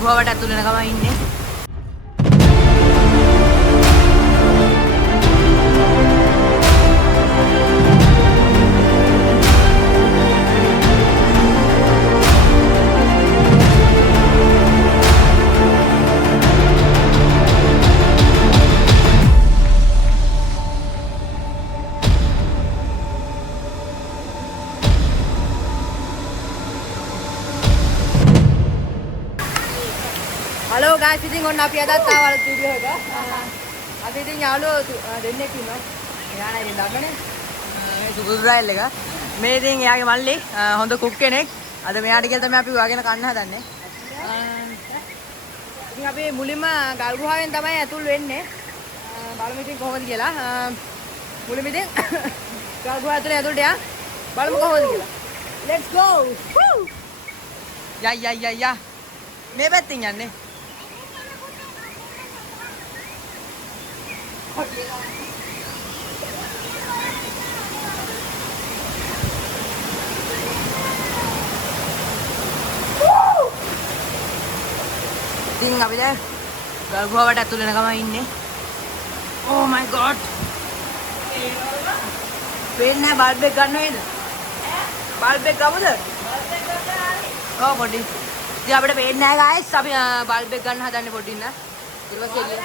ගල්ගුවාවට ඇතුල් වෙන ගමන් ඉන්නේ. Halo guys, ඉතින් ඔන්න අපි අදත් ආවල ස්ටුඩියෝ එක. අද ඉතින් යාළුවෝ දෙන්නෙක් ඉන්නවා. එයා නෑ ඉතින් දන්නනේ. මේ සුබුද්‍රායිල් එක. මේ ඉතින් එයාගේ මල්ලි හොඳ කුක් කෙනෙක්. අද මෙයාට කියලා තමයි අපි වගේන කන්න හදන්නේ. ඉතින් අපි මුලින්ම ගල් ගුහාවෙන් තමයි ඇතුල් වෙන්නේ. බලමු ඉතින් කොහොමද කියලා. මුලින්ම ඉතින් ගල් ගුහාව ඇතුලේ ඇතුලට යන්න. බලමු කොහොමද කියලා. Let's go. යා. මේ පැත්තෙන් යන්නේ. ඉතින් අපි දැන් ගල්ගුවාවට ඇතුල් වෙන ගමන් ඉන්නේ. Oh my god. පේන්නේ නැහැ බල්බ් එක ගන්න වේද? බල්බ් එක ගමුද? ඔව් පොඩි. ඉතින් අපිට පේන්නේ නැහැ guys. අපි බල්බ් එක ගන්න හදන්නේ පොඩි ඉන්න. ඊට පස්සේ එළිය.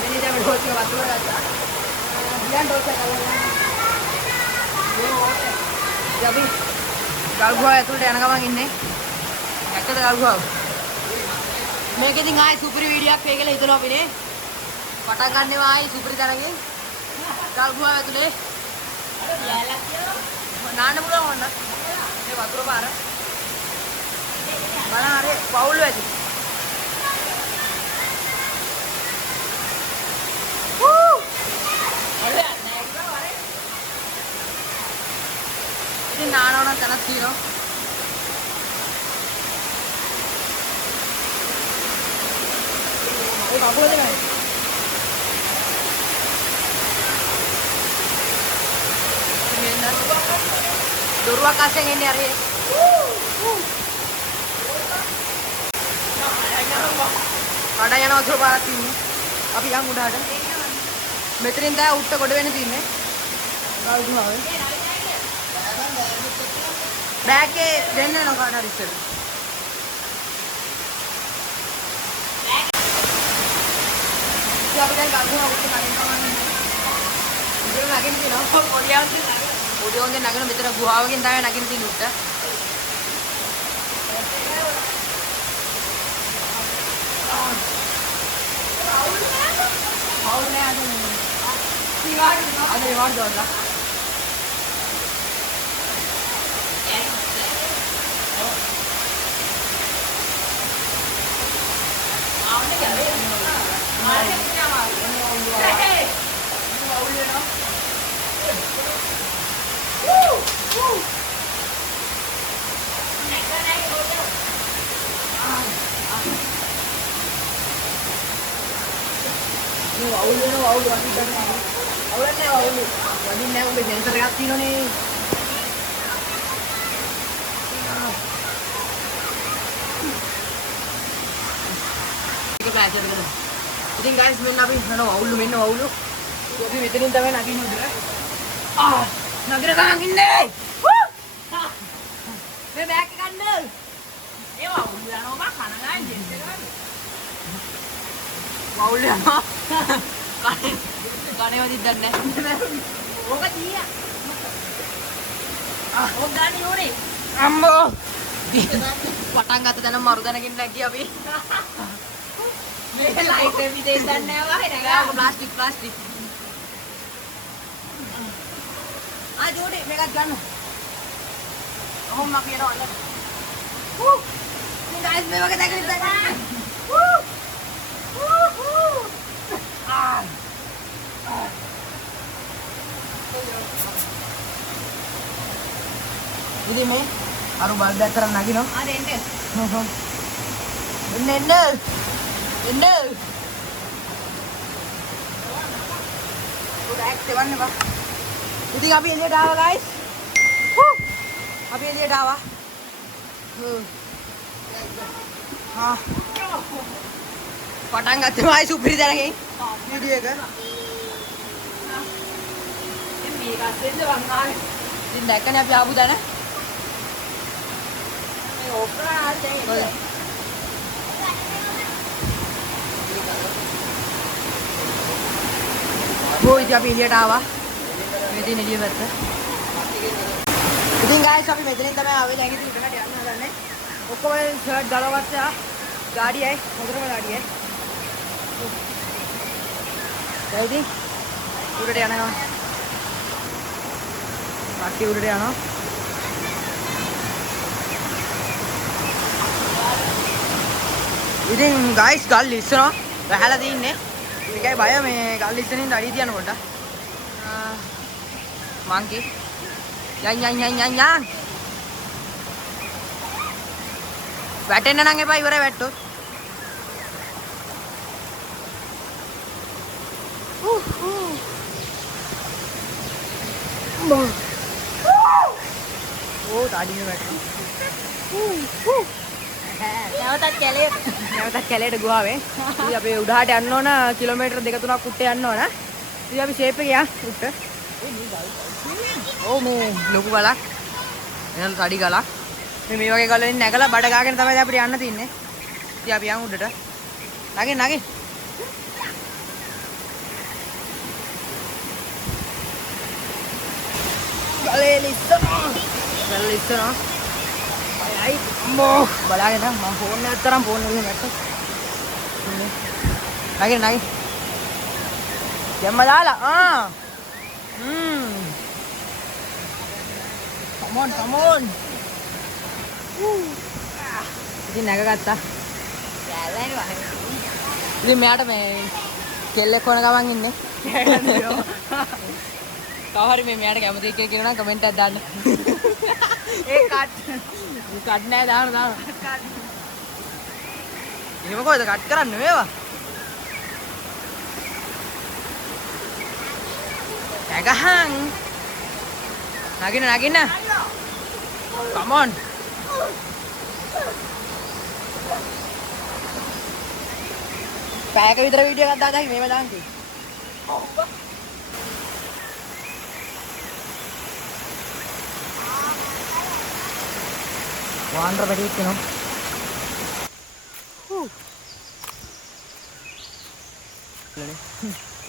මෙන්න දැන් ඩෝස් එක වතුර ගත්තා. ගියන් ඩෝස් එක ගලවන්න. අපි ගල්ගුවාව ඇතුළට යන ගමන් ඉන්නේ. ඇත්තද ගල්ගුවාව? මේක ඉතින් ආයේ සුපිරි වීඩියෝ එකක් වෙයි කියලා හිතනවා අපි නේ. පටන් ගන්නවා ආයේ සුපිරි තරගෙන්. ගල්ගුවාව ඇතුලේ. නාන්න පුළුවන් වුණා. මේ වතුර පාර. බලන්න අර පවුල් වැඩි. ඉතින් නානවනම් තනක් තියෙනවා. ඒ කපුල දෙන්නේ. දොරුවක් අස්සෙන් එන්නේ අර කඩ යන වතුර පාරක් තින්නේ. අපි යන් උඩහට. මෙතනින් තමයි උඩට කොට වෙන්න තින්නේ. ගල්ගුවාවේ. බෑග් එකේ දෙන්න යනවා කාට හරි ඉස්සර. ඉතින් අපි දැන් ගල්ගුවාව උඩට නගින්න තමයි. ඉතින් නගින්න තියෙනවා. පොඩියෝන්ගේ නගින මෙතන ගුහාවකින් තමයි නගින්න තියෙන්නේ උඩට. Paul ne ada ni? Ada reward dosa. Wow, masih banyak. Awalnya wow, wajib nih udah sensor reaksi nih. Kita belajar dulu. Jadi guys, main nabi, mana wow. Tapi meterin tapi nagi nih udah. Nagi kan ini. Bebek kan deh. Wow, udah nomor mana aja. Wow, lihat. Kane wadi danne. Oka diya. Oka gani ore. Ammo. පටන් ගත්ත දැන මරු දැනකින් නැගී අපි. මේක light එක විදේ දන්නේ නැහැ වහේ නේද? ප්ලාස්ටික්. ජෝඩි මේකත් ගන්න. ඔහොම කියනවා අන්න. මේ ගයිස් මේ වගේ දැකලා ඉතින්. Ini me, aru balda terang lagi no? Ada ender. Ender. Udah aktif kan nih pak? Jadi kami lihat dawa guys. Kami lihat dawa. පටන් ගත්තම ආයි සුපිරි දැනගෙන වීඩියෝ එක. මේක අස්සෙන්ද වංගානේ. ඉතින් දැක්කනේ අපි ආපු තැන. මේ ඕපරා ආතේ. ඉතින් අපි එළියට ආවා. මේ තියෙන එළිය පැත්ත. ඉතින් guys අපි මෙතනින් තමයි ආවේ. දැන් ඉතින් ඉතනට යන්න හදන්නේ. ඔක්කොම ෂර්ට් දාලා ගත්තා. ගාඩියයි හොඳටම ගාඩියයි. දැන් ඉතින් උඩට යනවා. මාටි උඩට යනවා. ඉතින් guys ගල් ඉස්සනවා. වැහලා තින්නේ. ඒකයි බය මේ ගල් ඉස්සනින් අඩිය තියන කොට. monkey. යන්. වැටෙන්න නම් එපා ඉවරයි වැට්ටොත්. තාඩිය වැටුණා. නැවතත් කැලේට ගුහාවේ. ඉතින් අපි උඩහාට යන්න ඕන කිලෝමීටර් 2-3ක් උඩට යන්න ඕන. ඉතින් අපි ෂේප් එක ගියා උඩට. ඔව් මේ ලොකු ගලක්. එනල් තඩි ගලක්. මේ වගේ ගල් වලින් නැගලා බඩ ගාගෙන තමයි අපිට යන්න තින්නේ. ඉතින් අපි යන් උඩට. නගින්. ගලේ ලිස්සනවා. අයි අම්මෝ බලාගෙන මම ෆෝන් එකත් තරම් ෆෝන් එකේ මැට්ටෝ. නගින්. යම්ම දාලා. Come on. ඉතින් නැගගත්තා. ඉතින් මෙයාට මේ කෙල්ලෙක් වුණ ගමන් ඉන්නේ. කවහරි මේ මෙයාට කැමති එකේ කියනවා නම් කමෙන්ට් එකක් දාන්න. ඒ කට් නෑ දාන්න. එහෙම කොහෙද කට් කරන්නේ මේවා? නැගහන්. නගින්න. Come on. පැයක විතර වීඩියෝ එකක් දාගන්න මේව දාන්න කි. वांडर बैठी क्यों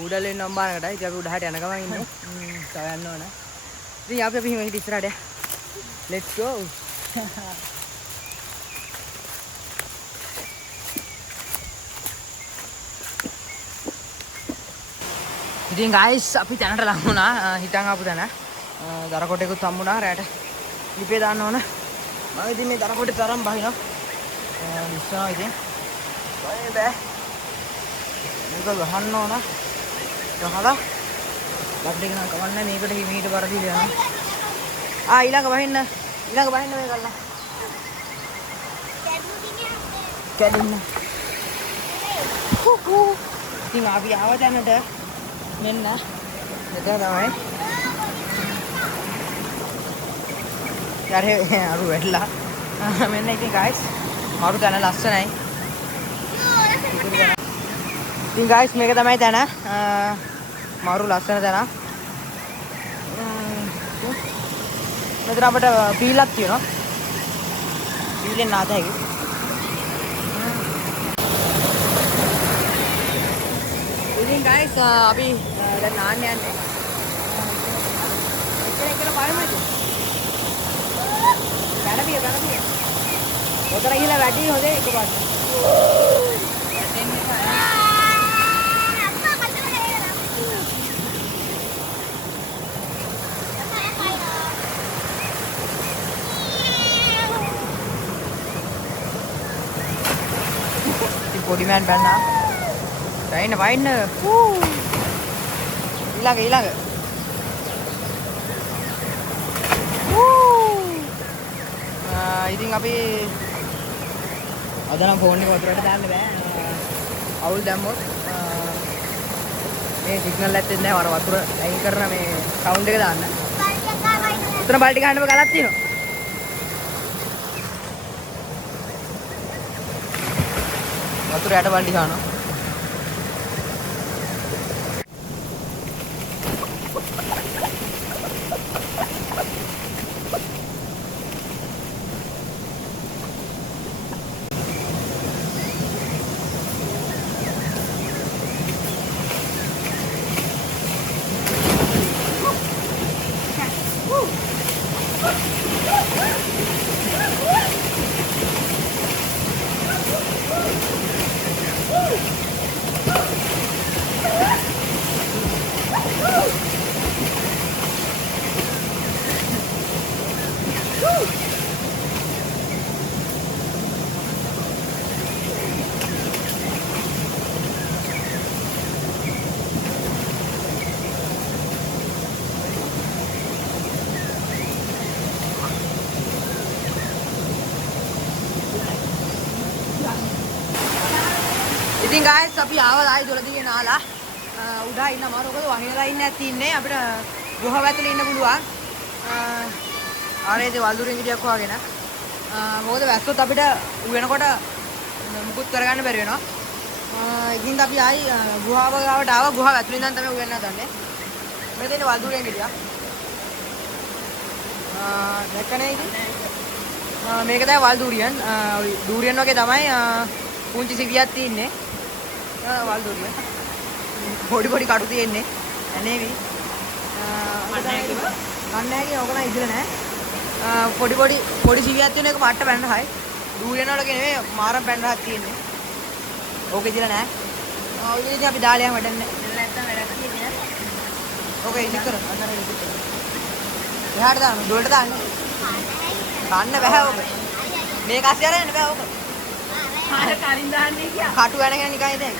उड़ा ले नंबर कटा जब उड़ा हटे ना कमाई नहीं कहाँ ना ना तो यहाँ पे अभी हमारी तीसरा डे लेट्स गो ඉතින් guys අපි දැනට ලඟ වුණා හිතන් ආපු තැන දරකොටේකුත් හම්බුණා රැට ලිපේ දාන්න ඕන මම ඉතින් මේ දරකොටේ තරම් බහිනවා ඉස්සනවා ඉතින් බෑ මේක ගහන්න ඕන ගහලා බඩේ ගන්න කවන්නේ මේකට හිමීට පරදී යනවා ඊළඟ බහින්න මේ ගල්ලා කැඩුන්න ඉතින් අපි ආව දැනට මෙන්න මෙතන තමයි යාරේ අරු වෙట్లా මෙන්න ඉතින් guys මාරු තැන ලස්සනයි ඉතින් guys මේක තමයි තැන මාරු ලස්සන තැන මෙතන අපිට පීලක් තියෙනවා පීලෙන් නාත හැකි ඉතින් guys අපි දැන් නාන්න යන්නේ එක්කෙනෙක් බලමුද බැලපිය ඔතන ගිහලා වැඩි හොදේ එකපාරට පොඩි මෑන් බැලනා වයින්න ඊළඟ ඉතින් අපි අද නම් ෆෝන් එක වතුරට දාන්න බෑ අවුල් දැම්මොත් මේ සිග්නල් ඇත්තේ නැහැ වතුර අයින් කරන මේ සවුන්ඩ් එක දාන්න උතන බල්ටි ගහන්න ගලක් තියෙනවා වතුර යට බල්ලි ගන්නවා. ඉතින් guys අපි ආවා ආයි 12 දිනේ නාලා උඩ ඉන්න අමාරු මොකද වහිනලා ඉන්නේ නැති ඉන්නේ අපිට ගුහාව ඇතුලේ ඉන්න පුළුවන් ආරේදී වල්දුරින් ගිටියක් හොයාගෙන මොකද වැස්සොත් අපිට වෙනකොට මුකුත් කරගන්න බැරි වෙනවා ඉතින් අපි ආයි ගුහාව ගාවට ආවා ගුහාව ඇතුලේ ඉඳන් තමයි උයන්න හදන්නේ මෙතන ඉන්නේ වල්දුරින් ගිටියක් දැක්කනේ ඉතින් මේක තමයි වල්දුරියන් ඩූරියන් වගේ තමයි පුංචි සිවියක් තියෙන්නේ වල්දුරිය පොඩි කටු තියෙන්නේ නැනේවි ගන්න හැකි ඕක නම් ඉදිරිය නෑ පොඩි සිවියක් තියෙන එක පාට පැන්න හයි ඩූරියන් වලක නෙමෙයි මාරම් පැන්න හක් තියෙන්නේ ඕක ඉදිරිය නෑ ඔය ඉතින් අපි දාලා යන්න වැඩන්නේ නැත්නම් වැඩක් තියෙන්නේ ඕක ඉදිරිය කර අන්නර ඉදිරිය එහාට දාන්න දුවලට දාන්න ගන්න බෑ ඕක මේක අස්සේ අරගෙන බෑ ඕක ආර කලින් දාන්නේ කියා කටු වෙනගෙන නිකන් ඉතින්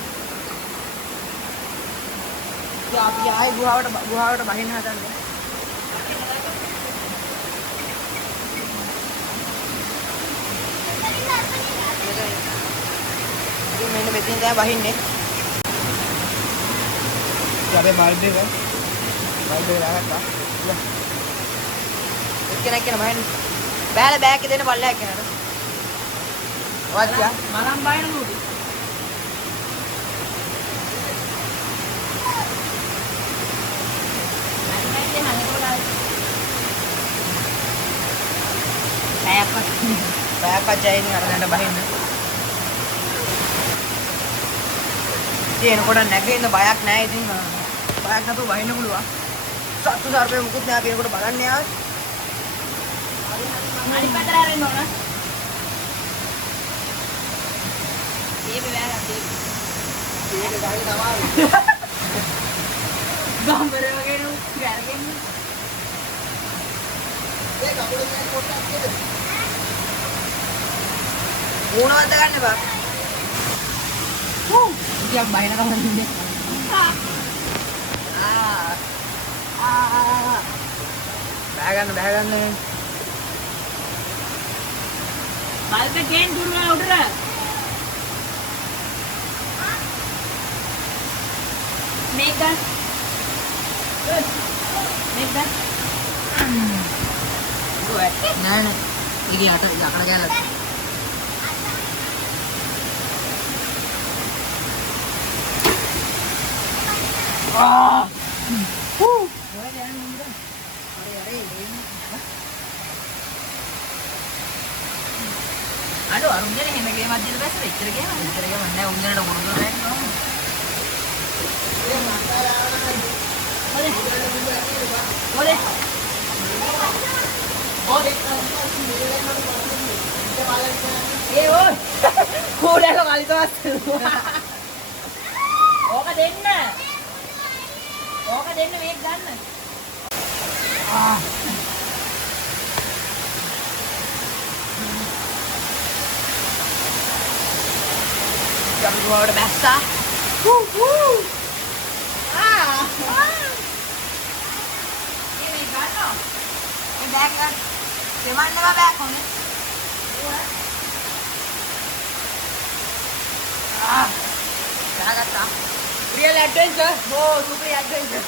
අපි ආයේ ගුහාවට බහින්න හදන්නේ ඉතින් මෙන්න මෙතෙන් තමයි බහින්නේ අපි බල්බ් එක දාගත්තා එක්කෙනෙක් කියන බහින්න බෑලා බෑග් එක දෙන්න පල්ලයක් කියනට වත්යා මලම් බයින නෝටි බෑපත් ජයින් අරගෙන බහින්න එනකොට නැගෙන්න බයක් නැහැ ඉතින් බයක් නැතුව බහින්න පුළුවන් සත්තු සර්පේ මුකුත් නැහැ අපි එනකොට බලන්න යාවි අනිත් පැත්තට ආරෙන්න ඕන ඒක බෑගක් ඒක ගහේ තමයි ගම්බර වගේ නු වැරගෙන ඒ කපුලෙන් පොට්ටක් දෙද ඕනවද ගන්න බා ඉතින් බහින කමන්නේ බෑගන්න බල්බ් එකෙන් දුරලා උඩට make that නෑ ඒක යට යකඩ ගෑල්ලක් අඩෝ අර උන්දේ එහෙම ගේමක් දීලා බැස්ස වෙච්චර ගේම නෑ උන්දේට මොනද රැක්කම Kuda lo kali itu mas. Oke denne. Oke denne මේක ගන්න. අපි ගුහාවට බැස්සා. මේ ගන්නවා. මේ බෑග් එක දෙවන්නම bag හොනේ. Ragazza, real adventure. Oh, super adventure.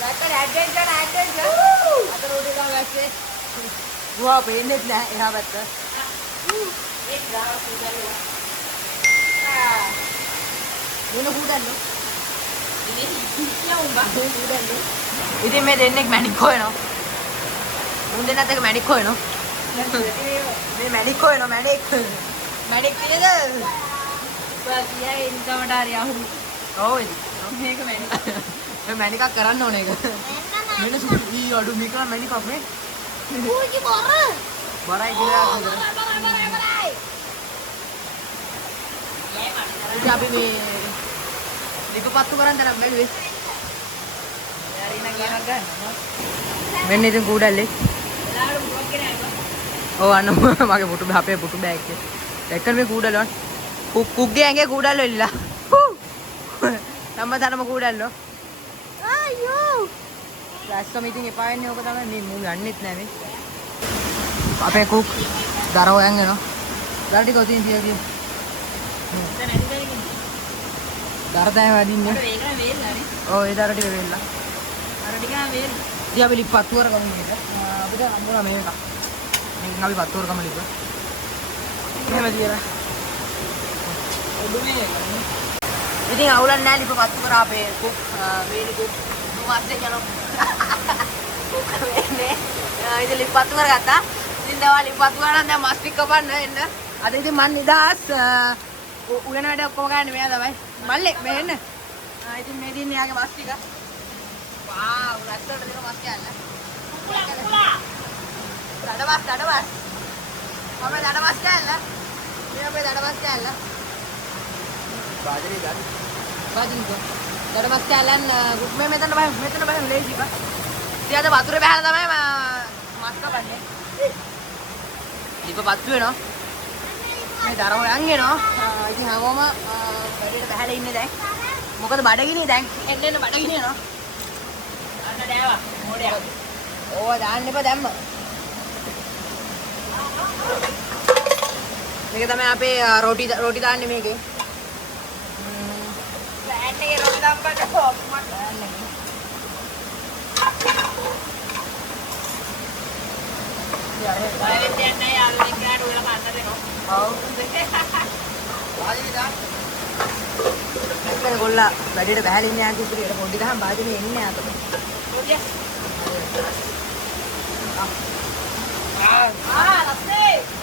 Like an adventure. Ada road lang वैसे. Gua पेने ना यहाँ बैठकर. एक रात सुधर गया. Ini kudanno. ඉතින් මේ දෙන්නෙක් මැණික් හොයනවා. මුන් දෙන්නත් එක මැණික් හොයනවා. මේ මැණික් හොයනවා මැණික්. මැණික් නේද? බාසියා ඉන්කමට හරි අහුරු. ඔව් ඉතින්. මේක මැණික්. මේ මැණිකක් කරන්න ඕනේ ඒක. මෙන්න ඊ අඩු මේක මැණිකක් නේ. ඌයි බර. බරයි කියලා නේද? ඉතින් අපි මේ ලිපපත්තු කරන් තරම් බැලුවේ. මෙන්න ඉතින් කූඩල්ලේ. ඔව් අන්න මගේ පුටු අපේ පුටු බෑග් එක. දැක්කද මේ කූඩල්ලෝ? කුක්ගේ ඇඟේ කූඩල්ලෝ ඉල්ලලා. තම කූඩල්ලෝ. අයියෝ. රාස්කම ඉතින් එපා වෙන්නේ ඕක තමයි. මේ මූ යන්නෙත් නෑ මේ. අපේ කුක් දර හොයන් යනවා. දර ටික ඔතින් තියදී. දර තමයි වදින්නේ. ඔව් ඒ දර ටික වෙල්ලා. අර ටික වේල්. ඉතින් අපි ලිප් පත්තු කරගමු මේක. අපිට හම්බුණා මේක. මේකෙන් අපි පත්තු කරගමු ලිප්. මෙහෙම තියලා. ඔඩුමේ. ඉතින් අවුලක් නැහැ ලිප් පත්තු කරා අපේ කුක් වේලි කුක් දුමාස්සේ යනවා. කුක් වෙන්නේ. ඉතින් ලිප් පත්තු කරගත්තා. ඉතින් දවල් ලිප් පත්තු කරලා දැන් මස් ටික කපන්න එන්න. අද ඉතින් මන් නිදාස් උයන වැඩ ඔක්කොම ගන්න මෙයා තමයි. මල්ලේ මේ එන්න. ඉතින් මේ දින්නේ යාගේ මස් ටික. Wow, rasa udah dino masih ada. Pula. Ada mas. Mama ada mas ada. Ini apa ada mas ada? Bajri itu. Ada mas ada. Gue metan apa? Mulai sih pak. Dia ada batu repeh ada apa? Mas kapan ya? Di batu no. Ini darah orang ini no. Ini hango mah. Bari repeh ada ini deh. Muka tuh badak ini deh. Ini badak ini no. Oh, දාන්න එපා දැම්ම. මේක තමයි අපේ රොටි දාන්නේ මේකේ. Plan එකේ රොටි දාන්නට කොහොමද? යාරේ දෙන්නේ යාළුවෙක් ගාන උයලා කන්න දෙනවා. ඔව්. වාදිනේ දාන්න. මේක ගොල්ලා වැඩියට බහැලා ඉන්නේ ආන්ති ඉතින් පොඩි දහම් වාදිනේ එන්නේ ආතම.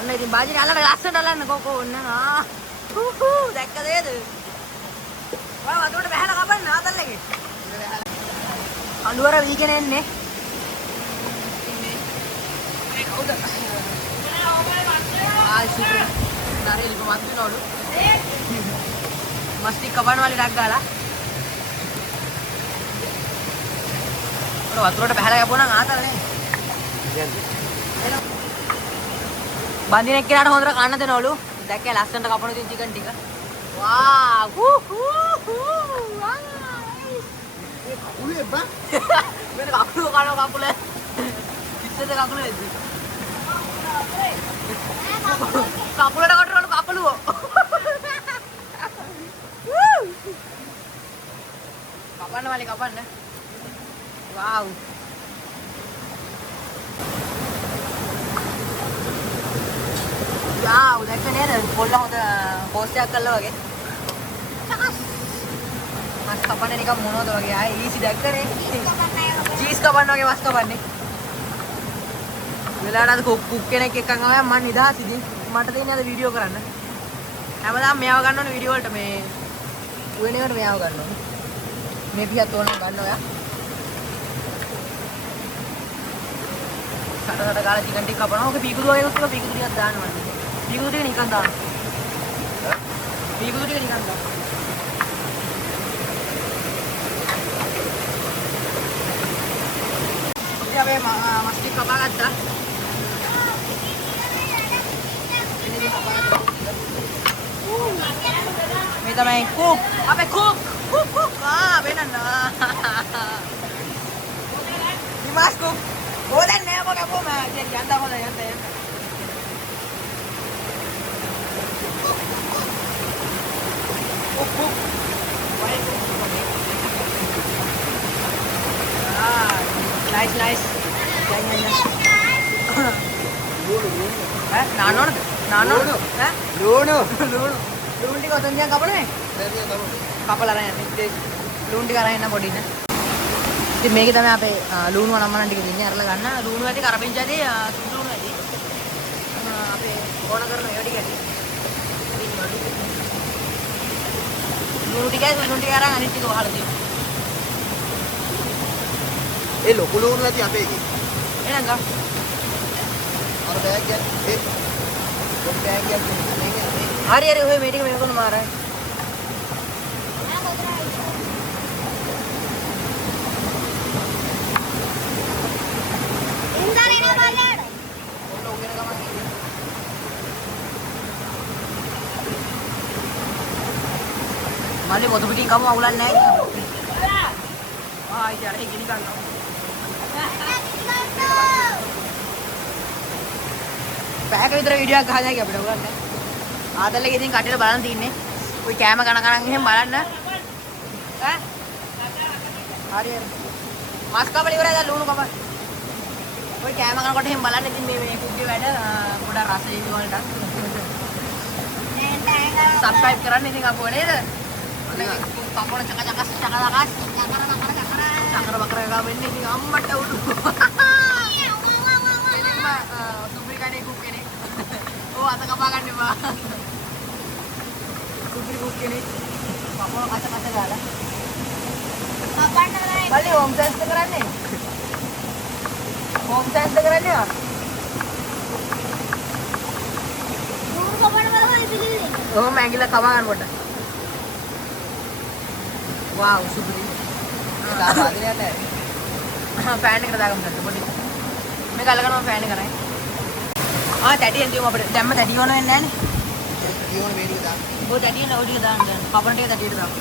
ඔන්න ඉතින් බාජිනේ අල්ලන ලස්සනට අල්ලන්න කොකෝ ඔන්න ආ දැක්කද ඒද ඔය වතුරට බහැලා කපන්න ආතල්ලගේ අඬුවර වීගෙන එන්නේ මේ කවුද සුපර් නාරේ ලිප මත් වෙනවලු මස්ටි කපන්න වලි ඩක් ගාලා වතුරට බහැලා යපුවා නම් ආතල් නේ. බන්දින එක්කනට හොඳට කන්න දෙනවලු. දැක්කේ ලස්සනට කපන ඉතින් චිකන් ටික. වා හූ වා. ඒ කකුලේ බා. මෙන්න කකුල කනවා කකුල. පිටේද කකුල එද්ද. කකුලට කොටරවලු කකුලුව. කපන්න වලේ කපන්න. Wow. Wow, දැක්ක නේද? පොල්ලා හොඳ පෝස්ට් එකක් කළා වගේ. චකස්. මස් කපන්නේ නිකන් මොනවද වගේ. ආයේ ඊසි දැක්කනේ. චීස් කපන්න වගේ මස් කපන්නේ. වෙලාවට කුක් කෙනෙක් එක්කන් ආවම මම නිදහස් ඉතින්. මට දෙන්නේ අද වීඩියෝ කරන්න. හැමදාම මෙයාව ගන්න ඕනේ වීඩියෝ වලට මේ උයනේකට මෙයාව ගන්න ඕනේ. මේ පියත් ඕන ගන්න ඔයා. සඩ කාලා චිකන් ටික කපනවා. ඔක පීකුදු වගේ උස්සලා පීකුදු ටිකක් දානවා. පීකුදු ටික නිකන් දාන්න. පීකුදු ටික නිකන් දාන්න. ඉතින් අපි මස් ටික කපා ගත්තා. මේ තමයි කුක්. අපේ කුක්. කුක්. වෙනන්න. Dimas cook. Bodan na ako kapo ma. Yanda ko na yanda yan. Nice. Yan. Nano? Nano? Luno. ලුණු ටික ඔතන තියන් කපන්නේ. කපලා අරන් යන්නේ. ලුණු ටික අරන් එන්න පොඩි නේ. ඉතින් මේකේ තමයි අපේ ලුණු වනම්මන ටික දින්නේ අරලා ගන්න. ලුණු ඇටි කරපිංචාදී සුදු ලුණු ඇටි. අපේ ඕන කරන ඒවා ටික ඇටි. ලුණු ටිකයි සුදු ටික අරන් අනිත් ටික වහලා තියෙනවා. ඒ ලොකු ලුණු ඇති අපේ එකේ. එහෙනම් ගන්න. අර බෑග් එක ඒ පොඩි බෑග් එකක් තියෙනවා. හරි හරි ඔය මේ ටික මේක කොන මාරයි. මල්ලි පොත පිටින් කම අවුලන්නේ නැහැ නේ. ඉතින් අර ගෙනි ගන්නවා. පැයක විතර වීඩියෝ එකක් ගහලා අපිට උගන්නේ. ආදල්ලේ ඉතින් කටේට බලන් තින්නේ. ඔය කෑම කන එහෙම බලන්න. ඈ? හරි හරි. මාස් කපල ඉවරයි දැන් ලුණු කපන්න. ඔය කෑම කනකොට එහෙම බලන්න ඉතින් මේ කුඩේ වැඩ පොඩ රස දෙවි වලට. සබ්ස්ක්‍රයිබ් කරන්න ඉතින් අපෝ නේද? කපන චකචකස් චකර බකර එකා වෙන්නේ ඉතින් අම්මට උඩු. සුපිරි කණේ කුක් කෙනෙක්. ඔව් අත කපා ගන්න එපා. සුපිරි කුක් කෙනෙක්. කපන කස ගාලා. කපන්න නෑ. බලි හෝම් සයන්ස් කරන්නේ. හෝම් සයන්ස් කරන්නේ ආ. දුරු කපන්න බලලා ඉතිලි. ඔව් මැගිල්ල කපා ගන්න කොට. वाव सुपरी දාලා අදින්නේ නැහැ. ෆෑන් එකට දාගමු දැන් පොඩි. මේක අල්ලගනවා ෆෑන් එක කරේ. තැටියෙන් දියුම අපිට දැම්ම තැටි වුණ වෙන්නේ නැහැ නේ. ඊවන මේ ටික දාන්න. ඔය තැටියෙන් ඔය ටික දාන්න දැන්. කපන ටික තැටියට දාමු.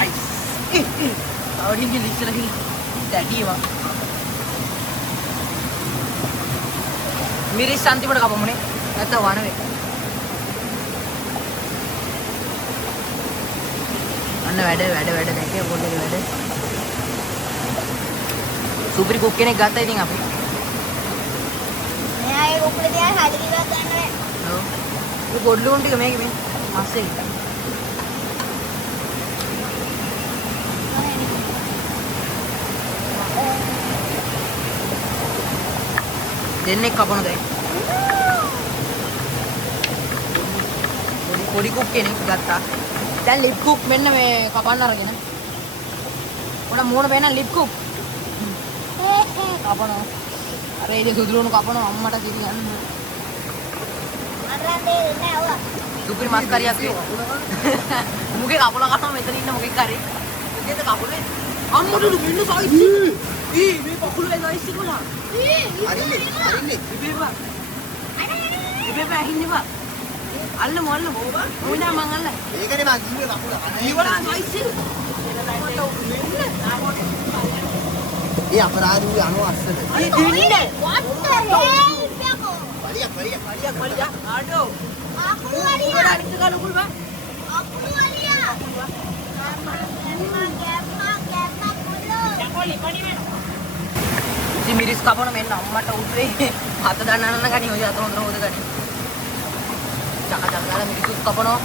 නයිස්. අවඩින් ගිහින් ඉස්සර ගිහින් තැටියවා. මිරිස් අන්තිමට කපමුනේ. නැත්නම් වන වේ. අන්න වැඩ දැක්කේ පොඩ්ඩක් වැඩ. සුපිරි කුක් කෙනෙක් ගත්තා ඉතින් අපි. මෙයා ඒ උකුල තියා හදිලියක් ගන්න නෑ. ඔව්. මේ පොඩි ලුණු ටික මේකේ මේ මස්සේ. දෙන්නේ කපන දැන්. පොඩි කුක් කෙනෙක් ගත්තා. දැන් ලිප් කුක් මෙන්න මේ කපන්න අරගෙන. උන මූණ පේන ලිප් කුක්. කපනවා. අර ඒ සුදුලුණු කපනවා අම්මට කිරි ගන්න. අරන් දෙන්නේ නෑ ඔයා. සුපිරි මස් කරියක් කියනවා. මුගේ කපලා ගන්නවා මෙතන ඉන්න මුගේ කරේ. මෙතන කපුලේ. අම්මට මෙන්න සයිස්. මේ කකුලේ සයිස් එක උනා. අරින්නේ. ඉබේපා. ඉබේපා ඇහින්නේපා. අල්ලමු මොනවා මං අල්ල. ඒකනේ මං කිව්වේ කකුල. ඊවලා සයිස් එක. ඒ අපරාධු යනවා අස්සට. දෙන්නේ. what the hell පියකෝ. වලිය. ආඩෝ. අකුළු වලිය. උඩ අනිත් ගාන උකුල් බා. අකුළු වලිය. කැප්පා කුළු. ඉතින් මිරිස් කපන මෙන්න අම්මට උඩේ හත දන්නන්න ගනි ඔය අත හොඳට හොද ගනි. චක ගාලා මිරිස් කපනවා.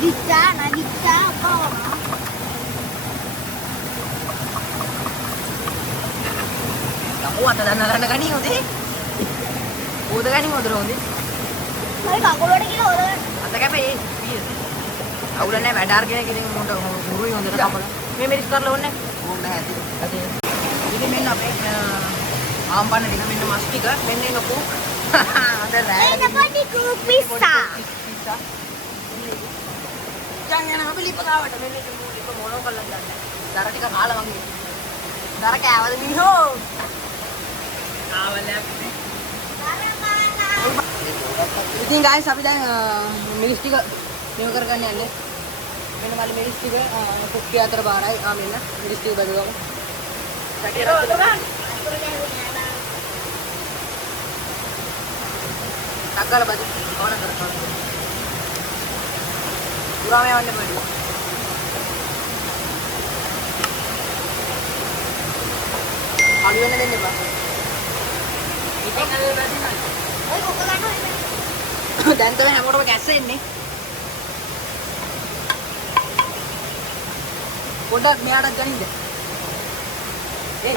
දිච්චා කෝ. යකෝ අත දන්නන්න ගනි හොදේ. හොද ගනි හොදට හොදේ. හරි කකුල වලට කියලා හොදගන්න. අත කැපේ පීස්. අවුල නැහැ වැඩ අරගෙන ඉතින් මොකට හුරුයි හොඳට කපලා. මේ මිරිස් කරලා ඕනේ. ඕන්න ඇති. අතේ. ඉතින් මෙන්න අපේ ආම්බන්න දින මෙන්න මස් ටික මෙන්න එක කුක්. අද රෑ. එන්න පොඩි කුක් පිස්සා. පිස්සා. යන්න අපි ලිප ගාවට මෙන්න ලිප මොනෝ කරලා ගන්න. දර ටික කාලා වගේ. දර කෑවද මිනිහෝ? ආවලක් නේ. ඉතින් guys අපි දැන් මිරිස් ටික මේව කරගන්න යන්නේ. මෙන්න මල්ලි මිරිස් ටික කුක්කිය අතර බාරයි. මෙන්න මිරිස් ටික බෙදගමු. Takal baju, kawan terkau. Kurang yang mana baju? Kali mana ni pak? Ini kalau baju mana? ඔය කොක ගන්නවා දැන් තමයි හැමෝටම කැස්ස එන්නේ. පොඩ්ඩක් මෙයාටත් ගනින්ද? ඒ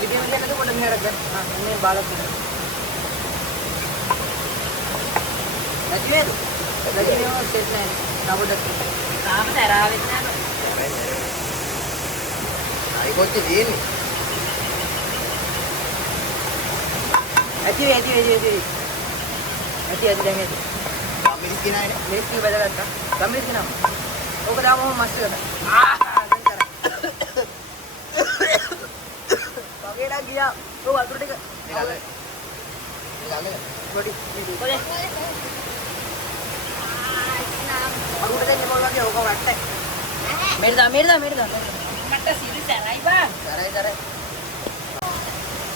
විදියම දෙන්නද පොඩ්ඩක් මෙයාටත් ගන්න. ආ මේ බාලක් දෙන්න. නැතිවේද? නැතිවේම සෙට් නැහැ. තාපොඩක්. තාම තරාවෙත් නැහැ. අයි කොච්චර දෙන්නේ? ඇති දැන් ඇති. අමිරිස් කියනයිනේ. මේක බෙදගත්තා. ගම්මිස් කියනවා. ඕක දාමු මස්ත් කරලා. වගේලා ගියා. ඔය වතුර ටික. පොඩි. පොඩි. අරුණ දෙන්න මොකද වගේ ඕක වට්ටයි. මෙන්න දා. මට සිරි සරයි බං. සරයි.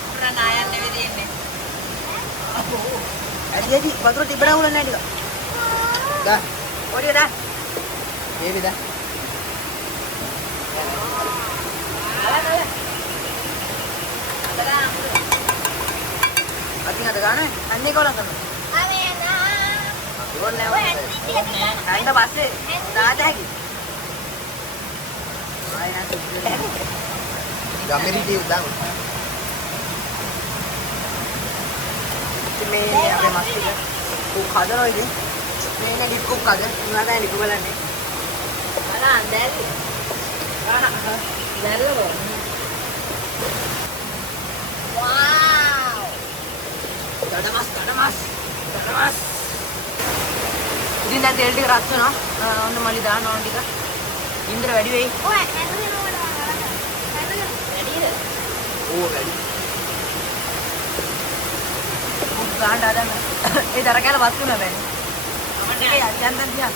අපරා නායන් නෙවෙයි දෙන්නේ. ඇයි වතුර තිබ්බනම් උලන්නේ නැහැ ටික. dah පොඩි dah. ini dah අතින් අද ගන්න අන්නේ කොලම් කරනවා. ඕනේ නැහැ. ඊට පස්සේ දාත හැකි. ආයෙ නැත්නම් Gameri udang මේ අපේ මස්තික උක් හදනවා ඉතින්. මේක ඩික්කුක් හද. උනාට ඩික්කු බලන්නේ. බලන්න දැරි. දැරලෝ. වව්. දඩමස්. ඉතින් දැන් තෙල් ටික රත් වෙනවා. ඔන්න මලි දානවා ටික. ඉන්ද්‍ර වැඩි වෙයි. ඔය හැදුනේ වැඩිද? oh ready ගාන්න හදන්න. ඒ දර කැල වත් වෙනවා බෑනේ. අපිට යන්න දියා.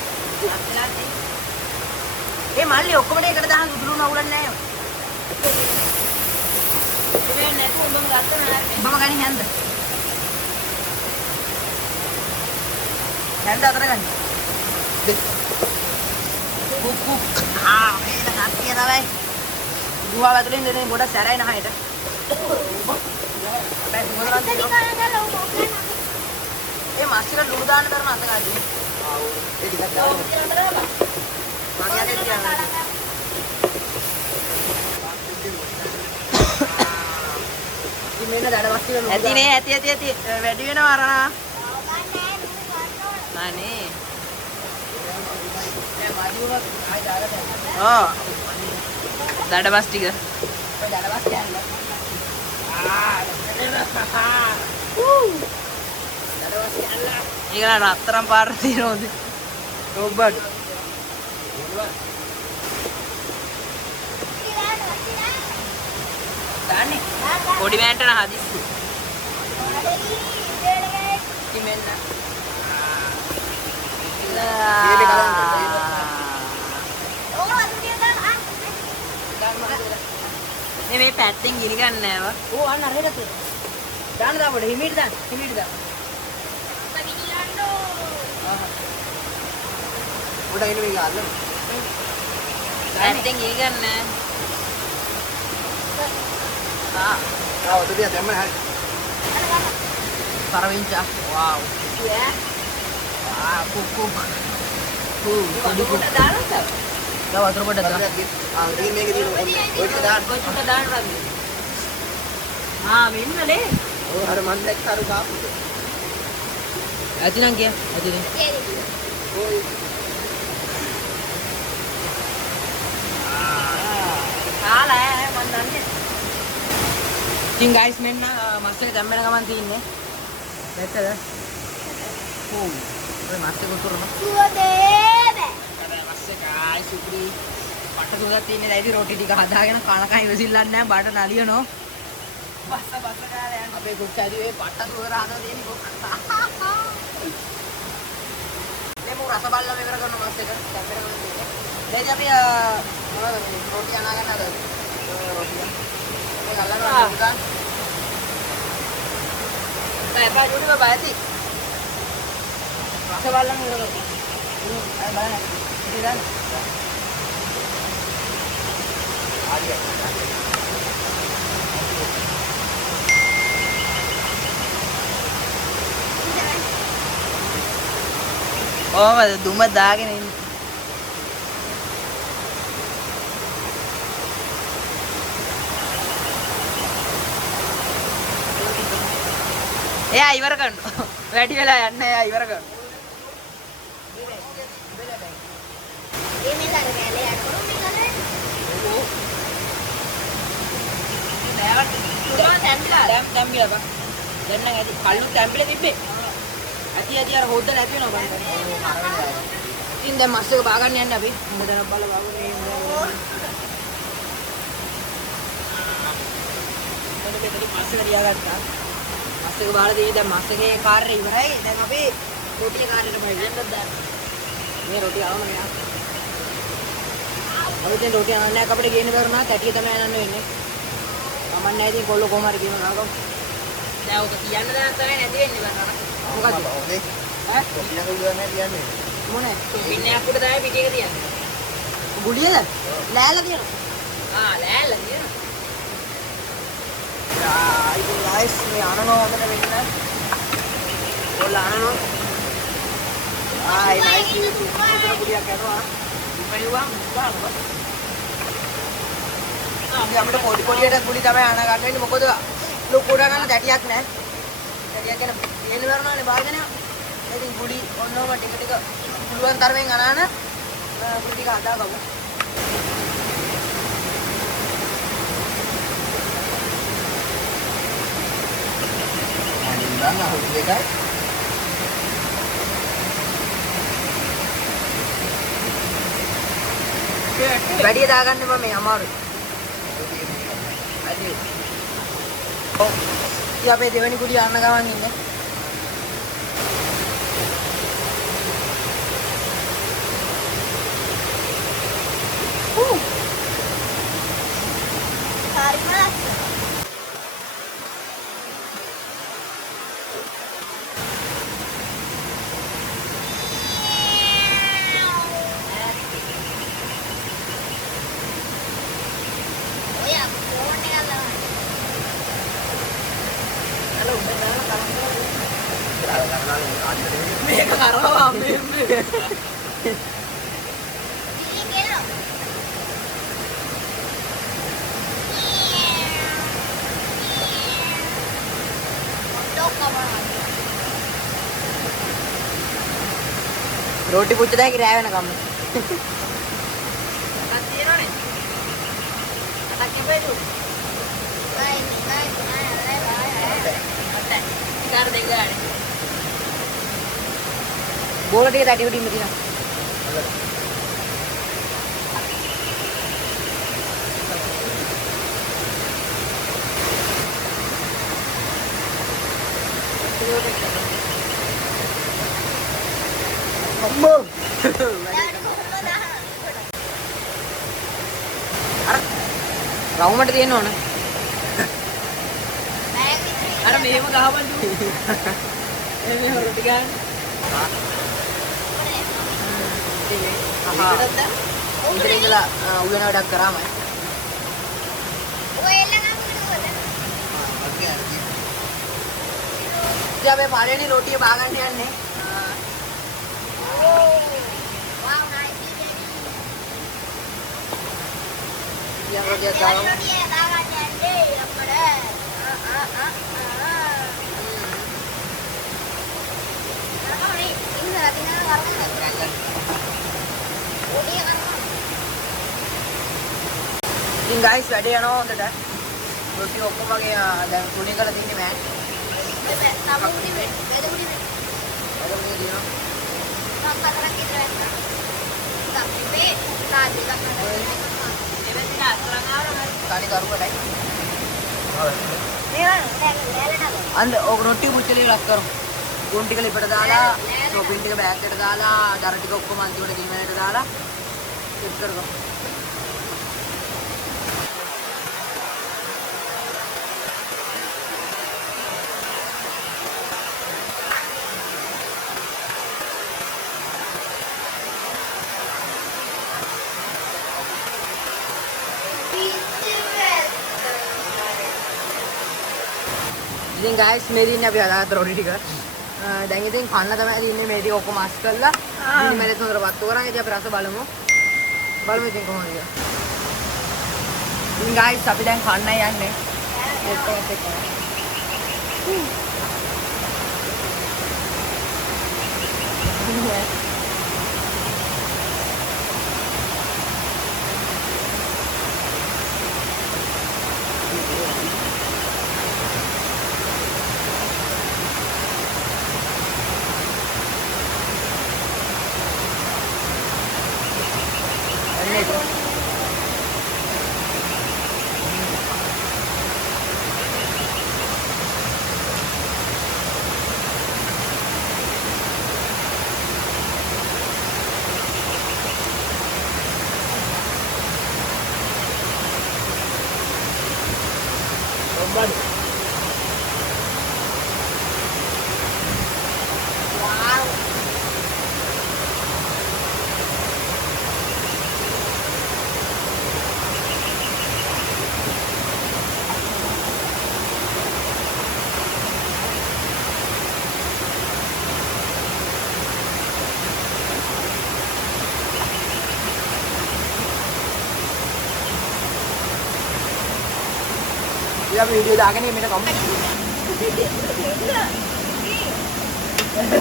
ඒ මල්ලි ඔක්කොම එකට දාහන් උදුළු නවුලන්නේ නැහැ. ඉතින් නැතු උඹම ගත්ත නෑ. උඹම ගනි හැන්ද. හැන්ද අතර ගන්න. කුක්. මේක හත්තිය තමයි. දුවා වැදුලින් දෙන්නේ පොඩ සැරයි නහයට. බෑ මොනවද නැහැ. ඒ මාස්ටර් ලුණු දාන්න තරම අත ගාදී. ini dah dah මගේ අතේ තියන්න. ඉතින් මේක දඩ මස්තික ලුණු. ඇතිනේ ඇති. වැඩි වෙනවා අරනා. අනේ. දැන් මාදිවුණත් ආයි දාලා දැන්. ඔව්. දඩ බස් ටික. ඔය දඩ බස් කියන්නේ. ඒක රත්තරන් පාර තියෙනවද? ඔබ්බඩ. දාන්නේ. පොඩි මෑන්ට න හදිස්සි. ඉතින් මේ පැත්තෙන් ගිනි ගන්න නෑව. ඕ අන්න අරහෙට තියෙන. දාන්න දාපොඩ හිමීට දාන්න. udah ini mega alam පැත්තෙන් ගිනි ගන්න නෑ. oh itu dia teman hari පරවින්චා. wow. Cook. පොඩි දාන්නද? දාව වතුර පොඩ්ඩක් දාන්න. ini mega di oh itu dah කොයි චුට්ට දාන්න රවි. මෙන්නනේ. oh har mandek taru kapu ඇතිනම් කිය. ඇතිනේ. oh කාලා මන් දන්නේ. ඉතින් ගයිස් මෙන්න මස් එක දැම්මෙන ගමන් තියන්නේ. දැක්කද? ඔව්. ඔය මස් එක උතුරන. මස් එක ආයි සුප්‍රි. පට දුරක් තියන්නේ. දැන් ඉතින් රොටි ටික හදාගෙන කනකන් ඉවසිල්ලන්නේ නැහැ. බඩ නලියනෝ. බස්ස කාලේ යන අපේ කුච්චාදී ඔය පට දුර හදලා දෙන්නේ කොක්ක. දෙමු රස බල්ලා මේ කරගන්න මස් එක. දැම්මෙන ගමන් තියන්නේ. දැන් අපි रोटी आना करना था रोटी ये गल्ला का पैपा जोड़ी में बाय थी से वाला नहीं रोटी अरे बड़ा है इधर आ गया ඕම දුම දාගෙන ඉන්න. එයා ඉවර කරනවා. වැඩි වෙලා යන්න එයා ඉවර කරනවා. ये मेरा गैले यार करो मैं कर रहा නෑවට උඩම තැම්බිලා තැම්බිලා බා. දැන් නම් ඇති කල්ලු තැම්බිලා තිබ්බේ. ඇති අර හොද්ද නැති වෙනවා බං. ඉතින් දැන් මස් එක බා ගන්න යන්න අපි. හොඳට බලලා බාගෙන එන්න. මොකද මෙතන මස් එක ලියා ගත්තා. මස් එක බාලා දෙවි දැන් මස් එකේ කාර්යය ඉවරයි. දැන් අපි රොටිය කාර්යයට බයින්නත් දාන්න. මේ රොටිය ආවම නෑ. අපි දැන් රොටිය අනන්නේ අපිට ගේන්න බැරුණා කැටිය තමයි අනන්න වෙන්නේ. මම නැහැ ඉතින් කොල්ල කොහම හරි ගේම ගාගමු. දැන් ඔක කියන්න දැන් තමයි නැති වෙන්නේ බං. මොකද? ඔකේ. ඈ? පිටිනක උයන්නේ තියන්නේ. මොනේ? පින්නේ අපිට තමයි පිටි එක තියන්නේ. ගුඩියද? ලෑල්ල තියෙනවා. ආ ලෑල්ල තියෙනවා. යා ඉතින් ගයිස් මේ අනනවා හොඳට වෙන්න. ඔයාල අනනවා. ආයි නයිස් ගුඩියක් කරනවා. ඉපයුවා මුස්කාරවා. අපිට පොඩි පොඩියට ගුලි තමයි අන ගන්න වෙන්නේ මොකද ලොකුට ගන්න දැටියක් නැහැ. දැටියක් ගැන තියෙන වරණානේ භාජනය. ඉතින් ගුලි ඔන්නෝම ටික ටික පුළුවන් තරමෙන් අනාන ගුලි ටික හදා ගමු. අනිත් නම් අහුල් දෙකයි. වැඩි දාගන්න බෑ මේ අමාරුයි. අද ඔව් ඉතින් අපේ දෙවෙනි කුඩිය අන්න ගමන් ඉන්නේ. Sorry mas. Oh ya, phone nih kalau. Halo, benar kan? කරනවා. මේක කරවා මේ Ini kelo. Dok kapan? රෝටි පුච්ච දැන් රෑ වෙනකම්. බෝල ටික තටි උඩින්ම තියෙනවා. අම්මෝ රවුමට තියෙන්න ඕන. අර මෙහෙම ගහපන් දු. එන්නේ රොටි ගන්න. අහා. ඉතින් ඉඳලා උයන වැඩක් කරාමයි. ඉතින් අපි පළවෙනි රොටිය බා ගන්න යන්නේ. yang kerja dalam ඉතින් guys වැඩේ යනවා හොඳට රොටි ඔක්කොම වගේ දැන් තුනේ කරලා තින්නේ මෑන් Tamu di beda ඔක්කොම දිනවා Sampai terang kita ya. Tapi tadi kan තනි කරුවටයි අන්න ඔක රොටි පුච්චලේ රස් කරමු ගුණ ටික ලිපට දාලා ටොපින් ටික බෑග් එකට දාලා දර ටික ඔක්කොම අන්තිමට ගිහිනට දාලා සෙට් කරගමු ඉතින් guys මේ දින්නේ අපි හදාගත්ත රොටි ටික දැන් ඉතින් කන්න තමයි දින්නේ මේ ටික ඔක්කොම අස් කරලා ඉතින් මම දෙතුනකට පත්තු කරන් ඉතින් අපි රස බලමු. බලමු ඉතින් කොහොමද කියලා. ඉතින් guys අපි දැන් කන්නයි යන්නේ. දෙකකට එක. Ya video dagen ini minta kamu.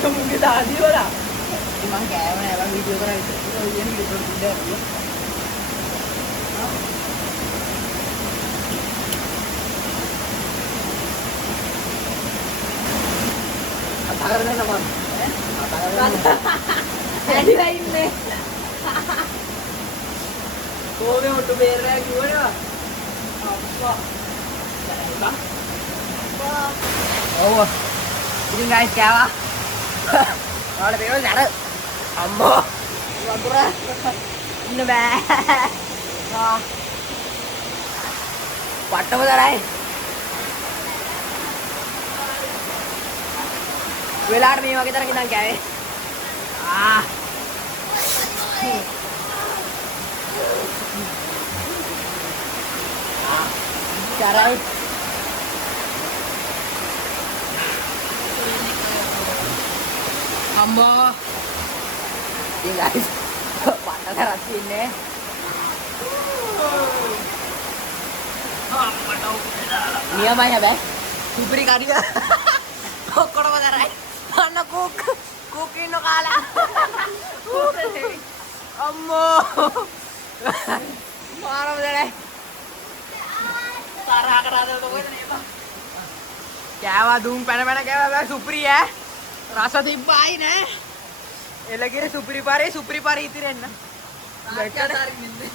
Mungkin tadi lah. Emang kayak mana bang video kan itu ini video tidak. Atar na naman. Jadi lain nih. Kau ni untuk berak gimana? Apa? Oh, ini guys kaya kalau bego jare, ambo, watura, ini be, patta badarai, velar nih kita kita kaya, carai. Ambo. Ini guys. Patah keras ini. Ini apa ya, Bang? Supri kari ya. Kokor badarai. Mana kukin no kala. Ambo. Marah badarai. Sarah kerada tuh gue ternyata. Kaya dung pena kaya Bang Supri ya. Rasa tibai nih. Lagi supri pare itu renna. Better hari ini.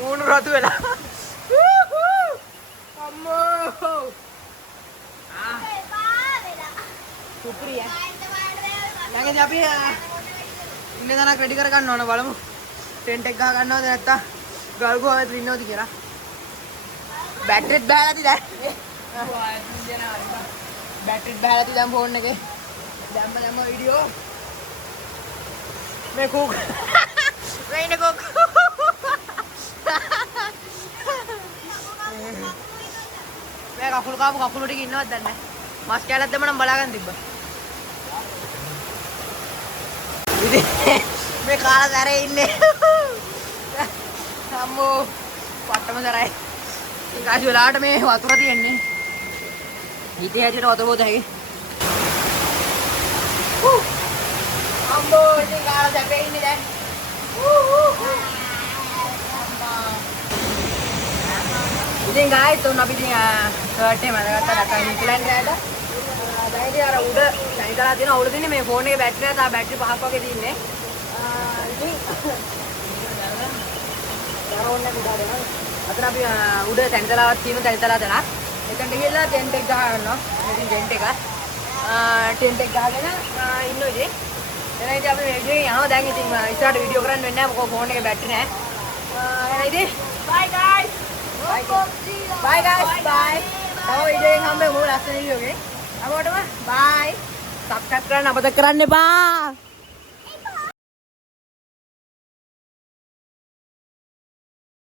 Moon ratu lah. Ammo. Supri ya. Jangan jadi ya. Ini kan credit card kan nona balamu. Tentek gak kan nona ternyata. Galgo awet rinno dikira. Battery bala tidak. Battery bala tidak phone ke. Lama video. May cook. May nag-cook. May kakul di gino dan mas kaya lahat naman ang balagan, diba? May kala sare ini. Kamu patta masarai. Kasi wala ata may watura diyan ni. Ite aja wato both hai. Ambo, ini kalau sampai ini deh. Ini guys, tuh nabi dia kerja mana kata dah kali plan gaya dah. Dah ini ada udah, saya kalau dia udah ini main phone ke battery dah battery paham ke dia ini. Ini, cara orang udah deh. Atau nabi udah tentela timu tentela dah. Ikan dia lah tentek dah no, ini tentek ah. Tentek dah kan, ini je. Jadi kita अपने video यहाँ देंगे तो इस video करने में ना वो phone के बैटरी है ये बाय गाइस बाय तो वीडियो हम पे वो रास्ते नहीं होंगे अब बाय सब्सक्राइब करना बता करने बा